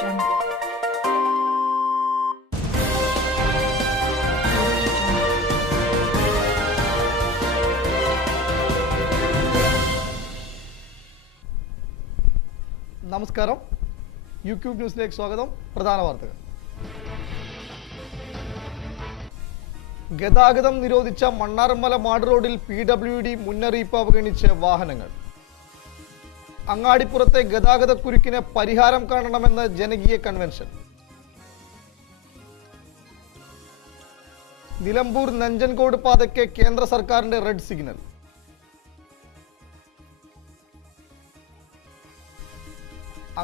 Jungle. നമസ്കാരം, YouTube ന്യൂസിലേക്ക് സ്വാഗതം. പ്രധാന വാർത്തകൾ. ഗതാഗതം നിരോധിച്ച മണ്ണാർമല മാട് റോഡിൽ PWD മുന്നറിയിപ്പ് അവഗണിച്ച് വാഹനങ്ങൾ. അങ്ങാടിപ്പുറത്തെ ഗതാഗതക്കുരുക്കിന് പരിഹാരം കാണണമെന്ന് ജനകീയ കൺവെൻഷൻ. നിലമ്പൂർ നഞ്ചൻകോട് പാതയ്ക്ക് കേന്ദ്ര സർക്കാരിന്റെ റെഡ് സിഗ്നൽ.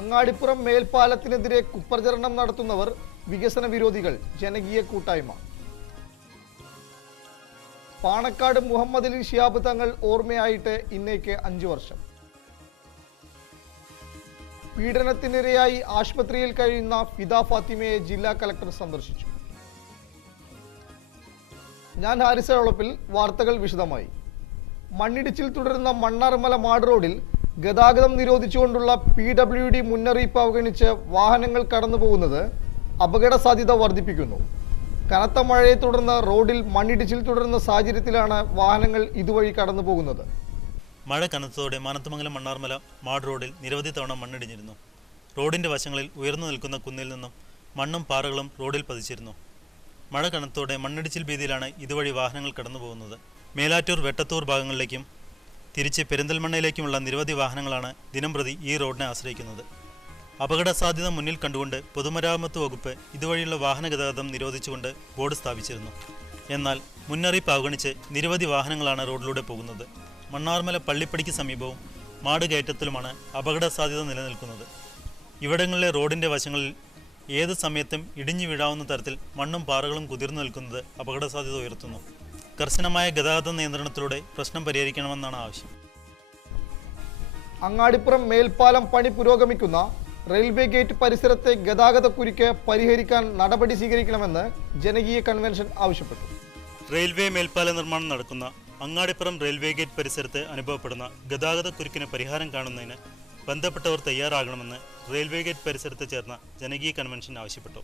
അങ്ങാടിപ്പുറം മേൽപ്പാലത്തിനെതിരെ കുപ്രചരണം നടത്തുന്നവർ വികസന വിരോധികൾ, ജനകീയ കൂട്ടായ്മ. പാണക്കാട് മുഹമ്മദ് അലി ശിഹാബ് തങ്ങൾ ഓർമ്മയായിട്ട് ഇന്നേക്ക് 5 വർഷം. പീഡനത്തിനിരയായി ആശുപത്രിയിൽ കഴിയുന്ന ഫിദ ഫാത്തിമയെ ജില്ലാ കലക്ടർ സന്ദർശിച്ചു. ഞാൻ ഹാരിസ് ഒളപ്പിൽ. വാർത്തകൾ വിശദമായി. മണ്ണിടിച്ചിൽ തുടരുന്ന മണ്ണാർമല മാട് റോഡിൽ ഗതാഗതം നിരോധിച്ചുകൊണ്ടുള്ള PWD മുന്നറിയിപ്പ് അവഗണിച്ച് വാഹനങ്ങൾ കടന്നു പോകുന്നത് അപകട സാധ്യത വർദ്ധിപ്പിക്കുന്നു. കനത്ത മഴയെ തുടർന്ന് റോഡിൽ മണ്ണിടിച്ചിൽ തുടരുന്ന സാഹചര്യത്തിലാണ് വാഹനങ്ങൾ ഇതുവഴി കടന്നു പോകുന്നത്. മഴ കനത്തതോടെ മാനത്തമംഗലം മണ്ണാർമല മാട് റോഡിൽ നിരവധി തവണ മണ്ണിടിഞ്ഞിരുന്നു. റോഡിന്റെ വശങ്ങളിൽ ഉയർന്നു നിൽക്കുന്ന കുന്നിൽ നിന്നും മണ്ണും പാറകളും റോഡിൽ പതിച്ചിരുന്നു. മഴ കനത്തതോടെ മണ്ണിടിച്ചിൽ ഭീതിയിലാണ് ഇതുവഴി വാഹനങ്ങൾ കടന്നു പോകുന്നത്. മേലാറ്റൂർ, വെട്ടത്തൂർ ഭാഗങ്ങളിലേക്കും തിരിച്ച് പെരിന്തൽമണ്ണയിലേക്കുമുള്ള നിരവധി വാഹനങ്ങളാണ് ദിനംപ്രതി ഈ റോഡിനെ ആശ്രയിക്കുന്നത്. അപകട സാധ്യത മുന്നിൽ കണ്ടുകൊണ്ട് പൊതുമരാമത്ത് വകുപ്പ് ഇതുവഴിയുള്ള വാഹന ഗതാഗതം നിരോധിച്ചുകൊണ്ട് ബോർഡ് സ്ഥാപിച്ചിരുന്നു. എന്നാൽ മുന്നറിയിപ്പ് അവഗണിച്ച് നിരവധി വാഹനങ്ങളാണ് റോഡിലൂടെ പോകുന്നത്. മണ്ണാർമല പള്ളിപ്പടിക്ക് സമീപവും മാട് കയറ്റത്തിലുമാണ് അപകട സാധ്യത നിലനിൽക്കുന്നത്. ഇവിടങ്ങളിലെ റോഡിൻ്റെ വശങ്ങളിൽ ഏത് സമയത്തും ഇടിഞ്ഞു വീഴാവുന്ന തരത്തിൽ മണ്ണും പാറകളും കുതിർന്നു നിൽക്കുന്നത് അപകട സാധ്യത ഉയർത്തുന്നു. കർശനമായ ഗതാഗത നിയന്ത്രണത്തിലൂടെ പ്രശ്നം പരിഹരിക്കണമെന്നാണ് ആവശ്യം. അങ്ങാടിപ്പുറം മേൽപ്പാലം പണി പുരോഗമിക്കുന്ന റെയിൽവേ ഗേറ്റ് പരിസരത്തെ ഗതാഗതക്കുരുക്ക് പരിഹരിക്കാൻ നടപടി സ്വീകരിക്കണമെന്ന് ജനകീയ കൺവെൻഷൻ ആവശ്യപ്പെട്ടു. റെയിൽവേ മേൽപ്പാല നിർമ്മാണം നടക്കുന്ന അങ്ങാടിപ്പുറം റെയിൽവേ ഗേറ്റ് പരിസരത്ത് അനുഭവപ്പെടുന്ന ഗതാഗതക്കുരുക്കിന് പരിഹാരം കാണുന്നതിന് ബന്ധപ്പെട്ടവർ തയ്യാറാകണമെന്ന് റെയിൽവേ ഗേറ്റ് പരിസരത്ത് ചേർന്ന ജനകീയ കൺവെൻഷൻ ആവശ്യപ്പെട്ടു.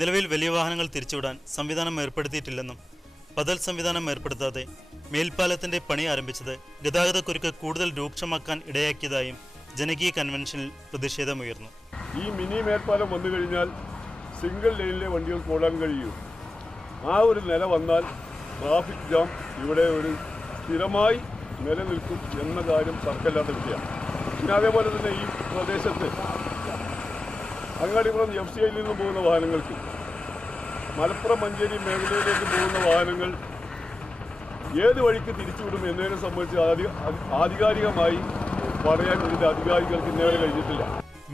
നിലവിൽ വലിയ വാഹനങ്ങൾ തിരിച്ചുവിടാൻ സംവിധാനം ഏർപ്പെടുത്തിയിട്ടില്ലെന്നും ബദൽ സംവിധാനം ഏർപ്പെടുത്താതെ മേൽപ്പാലത്തിന്റെ പണി ആരംഭിച്ചത് ഗതാഗതക്കുരുക്ക് കൂടുതൽ രൂക്ഷമാക്കാൻ ഇടയാക്കിയതായും ജനകീയ കൺവെൻഷനിൽ പ്രതിഷേധമുയർന്നു. ഈ മിനി മേൽപ്പാലം വന്നു കഴിഞ്ഞാൽ സിംഗിൾ ലൈനിലെ വണ്ടികൾക്ക് ഓടാൻ കഴിയൂ. ആ ഒരു നില വന്നാൽ ട്രാഫിക് ജാം ഇവിടെ ഒരു സ്ഥിരമായി നിലനിൽക്കും എന്ന കാര്യം തർക്കമില്ലാത്ത വിഷയമാണ്. പിന്നെ അതേപോലെ തന്നെ ഈ പ്രദേശത്ത് അങ്ങാടിപ്പുറം FCIയിൽ നിന്ന് പോകുന്ന വാഹനങ്ങൾക്ക് മലപ്പുറം മഞ്ചേരി മേഖലയിലേക്ക് പോകുന്ന വാഹനങ്ങൾ ഏത് വഴിക്ക് തിരിച്ചുവിടും എന്നതിനെ സംബന്ധിച്ച് ആധികാരികമായി പറയാൻ ഇതിൻ്റെ അധികാരികൾക്ക് ഇന്നേവരെ കഴിഞ്ഞിട്ടില്ല.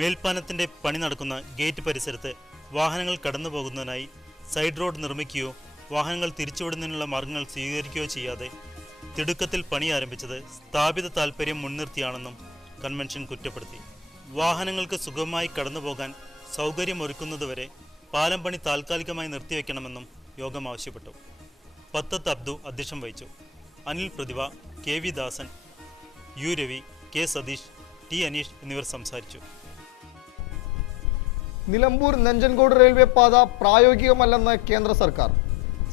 മേൽപ്പാലത്തിന്റെ പണി നടക്കുന്ന ഗേറ്റ് പരിസരത്ത് വാഹനങ്ങൾ കടന്നു പോകുന്നതിനായി സൈഡ് റോഡ് നിർമ്മിക്കുകയോ വാഹനങ്ങൾ തിരിച്ചുവിടുന്നതിനുള്ള മാർഗങ്ങൾ സ്വീകരിക്കുകയോ ചെയ്യാതെ തിടുക്കത്തിൽ പണി ആരംഭിച്ചത് സ്ഥാപിത താൽപ്പര്യം മുൻനിർത്തിയാണെന്നും കൺവെൻഷൻ കുറ്റപ്പെടുത്തി. വാഹനങ്ങൾക്ക് സുഗമമായി കടന്നുപോകാൻ സൗകര്യമൊരുക്കുന്നതുവരെ പാലം പണി താൽക്കാലികമായി നിർത്തിവെക്കണമെന്നും യോഗം ആവശ്യപ്പെട്ടു. പത്തത്ത് അബ്ദു അധ്യക്ഷം വഹിച്ചു. അനിൽ പ്രതിഭ, KV ദാസൻ, U Ravi, K Satheesh, T Aneesh എന്നിവർ സംസാരിച്ചു. നിലമ്പൂർ നഞ്ചൻകോട് റെയിൽവേ പാത പ്രായോഗികമല്ലെന്ന് കേന്ദ്ര സർക്കാർ.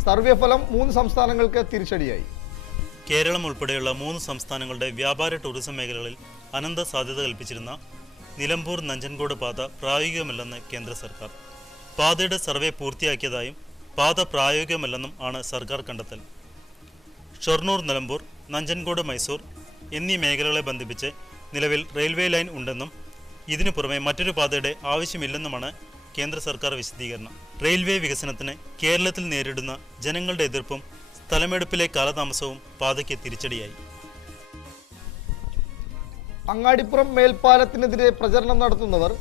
സർവേ ഫലം 3 സംസ്ഥാനങ്ങൾക്ക് തിരിച്ചടിയായി. കേരളം ഉൾപ്പെടെയുള്ള 3 സംസ്ഥാനങ്ങളുടെ വ്യാപാര ടൂറിസം മേഖലകളിൽ അനന്ത സാധ്യത കൽപ്പിച്ചിരുന്ന നിലമ്പൂർ നഞ്ചൻകോട് പാത പ്രായോഗികമല്ലെന്ന് കേന്ദ്ര സർക്കാർ. പാതയുടെ സർവേ പൂർത്തിയാക്കിയതായും പാത പ്രായോഗികമല്ലെന്നും ആണ് സർക്കാർ കണ്ടെത്തൽ. ഷൊർണൂർ, നിലമ്പൂർ, നഞ്ചൻകോട്, മൈസൂർ എന്നീ മേഖലകളെ ബന്ധിപ്പിച്ച് നിലവിൽ റെയിൽവേ ലൈൻ ഉണ്ടെന്നും ഇതിനു പുറമെ മറ്റൊരു പാതയുടെ ആവശ്യമില്ലെന്നുമാണ് കേന്ദ്ര സർക്കാർ വിശദീകരണം. റെയിൽവേ വികസനത്തിന് കേരളത്തിൽ നേരിടുന്ന ജനങ്ങളുടെ എതിർപ്പും സ്ഥലമെടുപ്പിലെ കാലതാമസവും പാതയ്ക്ക് തിരിച്ചടിയായി. അങ്ങാടിപ്പുറം മേൽപ്പാലത്തിനെതിരെ പ്രചരണം നടത്തുന്നവർ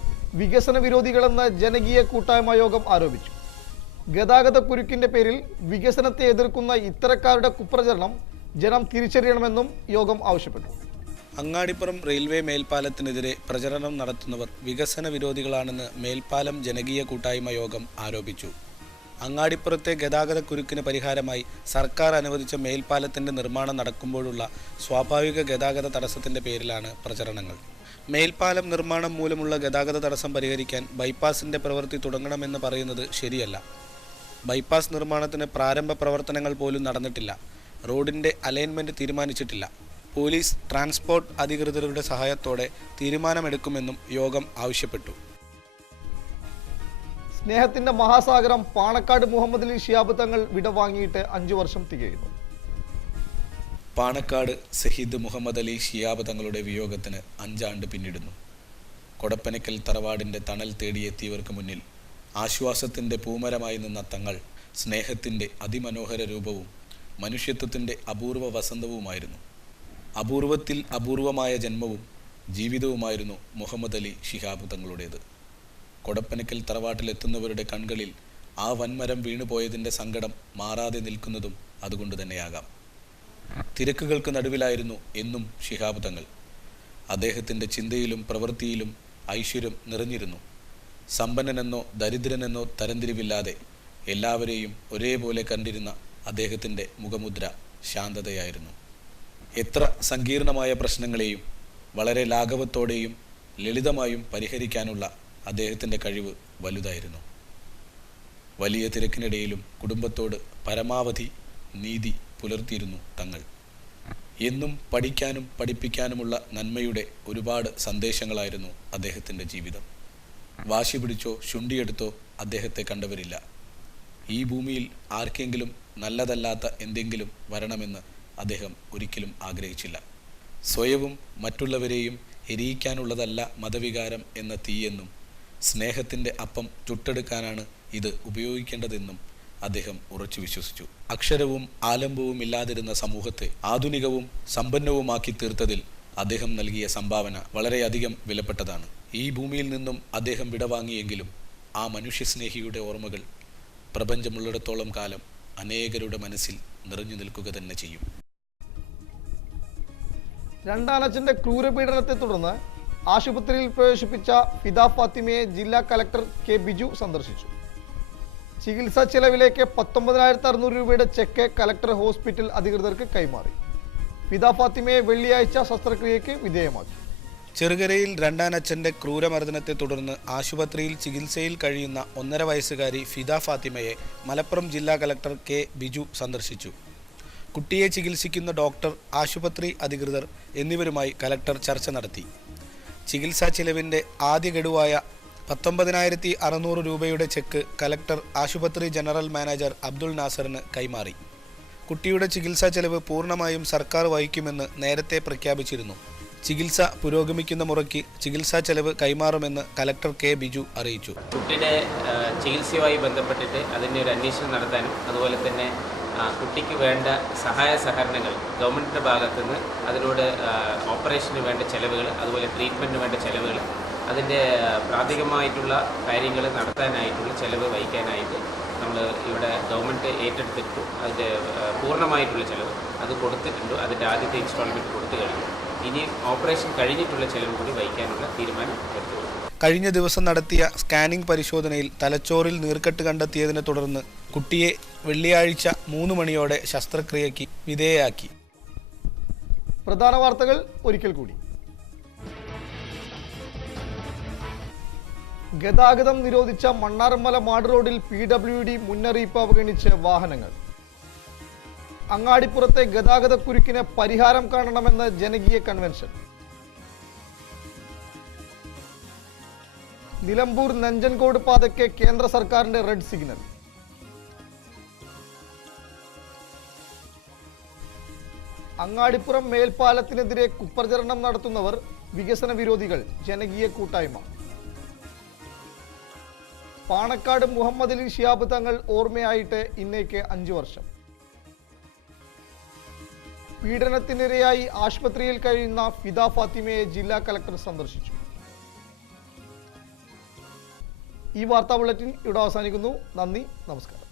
വികസന വിരോധികളെന്ന് ജനകീയ കൂട്ടായ്മ യോഗം ആരോപിച്ചു. ഗതാഗതക്കുരുക്കിന്റെ പേരിൽ വികസനത്തെ എതിർക്കുന്ന ഇത്തരക്കാരുടെ കുപ്രചരണം ജനം തിരിച്ചറിയണമെന്നും യോഗം ആവശ്യപ്പെട്ടു. അങ്ങാടിപ്പുറം റെയിൽവേ മേൽപ്പാലത്തിനെതിരെ പ്രചരണം നടത്തുന്നവർ വികസന വിരോധികളാണെന്ന് മേൽപ്പാലം ജനകീയ കൂട്ടായ്മ യോഗം ആരോപിച്ചു. അങ്ങാടിപ്പുറത്തെ ഗതാഗതക്കുരുക്കിന് പരിഹാരമായി സർക്കാർ അനുവദിച്ച മേൽപ്പാലത്തിൻ്റെ നിർമ്മാണം നടക്കുമ്പോഴുള്ള സ്വാഭാവിക ഗതാഗത തടസ്സത്തിൻ്റെ പേരിലാണ് പ്രചരണങ്ങൾ. മേൽപ്പാലം നിർമ്മാണം മൂലമുള്ള ഗതാഗത തടസ്സം പരിഹരിക്കാൻ ബൈപ്പാസിൻ്റെ പ്രവൃത്തി തുടങ്ങണമെന്ന് പറയുന്നത് ശരിയല്ല. ബൈപ്പാസ് നിർമ്മാണത്തിന് പ്രാരംഭ പ്രവർത്തനങ്ങൾ പോലും നടന്നിട്ടില്ല. റോഡിൻ്റെ അലൈൻമെൻറ്റ് തീരുമാനിച്ചിട്ടില്ല. പോലീസ്, ട്രാൻസ്പോർട്ട് അധികൃതരുടെ സഹായത്തോടെ തീരുമാനമെടുക്കുമെന്നും യോഗം ആവശ്യപ്പെട്ടു. സ്നേഹത്തിന്റെ മഹാസാഗരം പാണക്കാട് മുഹമ്മദ് അലി ശിഹാബ് തങ്ങൾ വിടവാങ്ങിയിട്ട് 5 വർഷം തികയുന്നു. പാണക്കാട് സയ്യിദ് മുഹമ്മദ് അലി ശിഹാബ് തങ്ങളുടെ വിയോഗത്തിന് 5 ആണ്ട് പിന്നിടുന്നു. കൊടപ്പനക്കൽ തറവാടിൻ്റെ തണൽ തേടിയെത്തിയവർക്ക് മുന്നിൽ ആശ്വാസത്തിൻ്റെ പൂമരമായി നിന്ന തങ്ങൾ സ്നേഹത്തിൻ്റെ അതിമനോഹര രൂപവും മനുഷ്യത്വത്തിൻ്റെ അപൂർവ വസന്തവുമായിരുന്നു. അപൂർവത്തിൽ അപൂർവമായ ജന്മവും ജീവിതവുമായിരുന്നു മുഹമ്മദ് അലി ശിഹാബ് തങ്ങളുടേത്. കൊടപ്പനക്കൽ തറവാട്ടിലെത്തുന്നവരുടെ കൺകളിൽ ആ വൻമരം വീണുപോയതിൻ്റെ സങ്കടം മാറാതെ നിൽക്കുന്നതും അതുകൊണ്ട് തന്നെയാകാം. തിരക്കുകൾക്ക് നടുവിലായിരുന്നു എന്നും ശിഹാബ് തങ്ങൾ. അദ്ദേഹത്തിൻ്റെ ചിന്തയിലും പ്രവൃത്തിയിലും ഐശ്വര്യം നിറഞ്ഞിരുന്നു. സമ്പന്നനെന്നോ ദരിദ്രനെന്നോ തരംതിരിവില്ലാതെ എല്ലാവരെയും ഒരേപോലെ കണ്ടിരുന്ന അദ്ദേഹത്തിൻ്റെ മുഖമുദ്ര ശാന്തതയായിരുന്നു. എത്ര സങ്കീർണമായ പ്രശ്നങ്ങളെയും വളരെ ലാഘവത്തോടെയും ലളിതമായും പരിഹരിക്കാനുള്ള അദ്ദേഹത്തിൻ്റെ കഴിവ് വലുതായിരുന്നു. വലിയ തിരക്കിനിടയിലും കുടുംബത്തോട് പരമാവധി നീതി പുലർത്തിയിരുന്നു തങ്ങൾ. എന്നും പഠിക്കാനും പഠിപ്പിക്കാനുമുള്ള നന്മയുടെ ഒരുപാട് സന്ദേശങ്ങളായിരുന്നു അദ്ദേഹത്തിൻ്റെ ജീവിതം. വാശി പിടിച്ചോ ശുണ്ടിയെടുത്തോ അദ്ദേഹത്തെ കണ്ടവരില്ല. ഈ ഭൂമിയിൽ ആർക്കെങ്കിലും നല്ലതല്ലാത്ത എന്തെങ്കിലും വരണമെന്ന് അദ്ദേഹം ഒരിക്കലും ആഗ്രഹിച്ചില്ല. സ്വയവും മറ്റുള്ളവരെയും എരിയിക്കാനുള്ളതല്ല മതവികാരം എന്ന തീയെന്നും സ്നേഹത്തിൻ്റെ അപ്പം ചുട്ടെടുക്കാനാണ് ഇത് ഉപയോഗിക്കേണ്ടതെന്നും അദ്ദേഹം ഉറച്ചു വിശ്വസിച്ചു. അക്ഷരവും ആലംബവും ഇല്ലാതിരുന്ന സമൂഹത്തെ ആധുനികവും സമ്പന്നവുമാക്കി തീർത്തതിൽ അദ്ദേഹം നൽകിയ സംഭാവന വളരെയധികം വിലപ്പെട്ടതാണ്. ഈ ഭൂമിയിൽ നിന്നും അദ്ദേഹം വിടവാങ്ങിയെങ്കിലും ആ മനുഷ്യസ്നേഹിയുടെ ഓർമ്മകൾ പ്രപഞ്ചമുള്ളിടത്തോളം കാലം അനേകരുടെ മനസ്സിൽ നിറഞ്ഞു നിൽക്കുക തന്നെ ചെയ്യും. രണ്ടാനച്ഛന്റെ ക്രൂരപീഡനത്തെ തുടർന്ന് ആശുപത്രിയിൽ പ്രവേശിപ്പിച്ച ഫിദ ഫാത്തിമയെ ജില്ലാ കലക്ടർ കെ ബിജു സന്ദർശിച്ചു. ചികിത്സാ ചെലവിലേക്ക് 19,600 രൂപയുടെ ചെക്ക് കലക്ടർ ഹോസ്പിറ്റൽ അധികൃതർക്ക് കൈമാറി. ഫിദ ഫാത്തിമയെ വെള്ളിയാഴ്ച ശസ്ത്രക്രിയയ്ക്ക് വിധേയമാക്കി. ചെറുകരയിൽ രണ്ടാനച്ഛൻ്റെ ക്രൂരമർദ്ദനത്തെ തുടർന്ന് ആശുപത്രിയിൽ ചികിത്സയിൽ കഴിയുന്ന 1.5 വയസ്സുകാരി ഫിദ ഫാത്തിമയെ മലപ്പുറം ജില്ലാ കലക്ടർ കെ ബിജു സന്ദർശിച്ചു. കുട്ടിയെ ചികിത്സിക്കുന്ന ഡോക്ടർ, ആശുപത്രി അധികൃതർ എന്നിവരുമായി കലക്ടർ ചർച്ച നടത്തി. ചികിത്സാ ചിലവിൻ്റെ ആദ്യ ഗഡുവായ 19,600 രൂപയുടെ ചെക്ക് കലക്ടർ ആശുപത്രി ജനറൽ മാനേജർ അബ്ദുൾ നാസറിന് കൈമാറി. കുട്ടിയുടെ ചികിത്സാ ചെലവ് പൂർണ്ണമായും സർക്കാർ വഹിക്കുമെന്ന് നേരത്തെ പ്രഖ്യാപിച്ചിരുന്നു. ചികിത്സ പുരോഗമിക്കുന്ന മുറയ്ക്ക് ചികിത്സാ ചെലവ് കൈമാറുമെന്ന് കലക്ടർ കെ ബിജു അറിയിച്ചു. കുട്ടിയുടെ ചികിത്സയുമായി ബന്ധപ്പെട്ടിട്ട് അതിൻ്റെ ഒരു അന്വേഷണം നടത്താനും അതുപോലെ തന്നെ കുട്ടിക്ക് വേണ്ട സഹായ സഹകരണങ്ങൾ ഗവൺമെൻറ്റിൻ്റെ ഭാഗത്തുനിന്ന് അതിനോട് ഓപ്പറേഷന് വേണ്ട ചെലവുകൾ അതുപോലെ ട്രീറ്റ്മെൻറ്റിന് വേണ്ട ചെലവുകൾ അതിൻ്റെ പ്രാഥമികമായിട്ടുള്ള കാര്യങ്ങൾ നടത്താനായിട്ടുള്ള ചെലവ് വഹിക്കാനായിട്ട് നമ്മൾ ഇവിടെ ഗവൺമെൻറ് ഏറ്റെടുത്തിട്ടു. അതിൻ്റെ പൂർണ്ണമായിട്ടുള്ള ചെലവ് അത് കൊടുത്തിട്ടുണ്ട്. അതിൻ്റെ ആദ്യത്തെ ഇൻസ്റ്റാൾമെൻറ്റ് കൊടുത്തു കഴിഞ്ഞു. ഇനി ഓപ്പറേഷൻ കഴിഞ്ഞിട്ടുള്ള ചെലവ് കൂടി വഹിക്കാനുള്ള തീരുമാനം എടുത്തു. കഴിഞ്ഞ ദിവസം നടത്തിയ സ്കാനിംഗ് പരിശോധനയിൽ തലച്ചോറിൽ നീർക്കെട്ട് കണ്ടെത്തിയതിനെ തുടർന്ന് കുട്ടിയെ വെള്ളിയാഴ്ച 3 മണിയോടെ ശസ്ത്രക്രിയയ്ക്ക് വിധേയയാക്കി. പ്രധാന വാർത്തകൾ ഒരിക്കൽ കൂടി. ഗതാഗതം നിരോധിച്ച മണ്ണാർമല മാട് റോഡിൽ PWD മുന്നറിയിപ്പ് അവഗണിച്ച് വാഹനങ്ങൾ. അങ്ങാടിപ്പുറത്തെ ഗതാഗതക്കുരുക്കിന് പരിഹാരം കാണണമെന്ന് ജനകീയ കൺവെൻഷൻ. നിലമ്പൂർ നഞ്ചൻകോട് പാതയ്ക്ക് കേന്ദ്ര സർക്കാരിന്റെ റെഡ് സിഗ്നൽ. അങ്ങാടിപ്പുറം മേൽപ്പാലത്തിനെതിരെ കുപ്രചരണം നടത്തുന്നവർ വികസന വിരോധികൾ, ജനകീയ കൂട്ടായ്മ. പാണക്കാട് മുഹമ്മദ് അലി ശിഹാബ് തങ്ങൾ ഓർമ്മയായിട്ട് ഇന്നേക്ക് 5 വർഷം. പീഡനത്തിനിരയായി ആശുപത്രിയിൽ കഴിയുന്ന ഫിദ ഫാത്തിമയെ ജില്ലാ കലക്ടർ സന്ദർശിച്ചു. ഈ വാർത്താ ബുള്ളറ്റിൻ ഇവിടെ അവസാനിക്കുന്നു. നന്ദി, നമസ്കാരം.